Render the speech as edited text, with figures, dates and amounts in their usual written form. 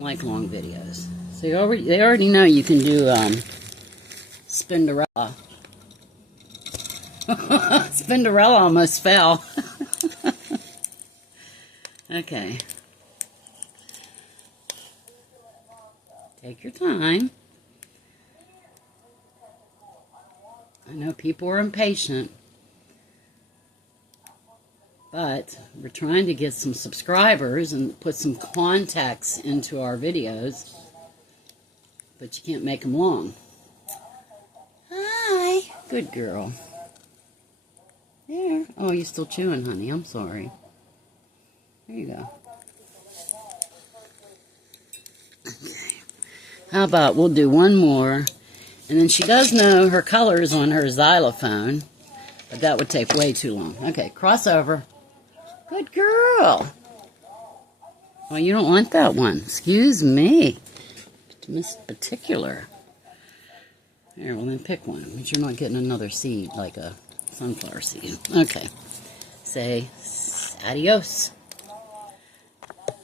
Like long videos. So they already know you can do Spinderella. Spinderella almost fell. Okay. Take your time. I know people are impatient, but we're trying to get some subscribers and put some contacts into our videos, but you can't make them long. Hi. Good girl. There. Oh, you're still chewing, honey. I'm sorry. There you go. Okay. How about we'll do one more, and then she does know her colors on her xylophone, but that would take way too long. Okay, cross over. Good girl. Oh, you don't want that one. Excuse me. Miss Particular. Here, well then pick one, but you're not getting another seed like a sunflower seed. Okay. Say adios.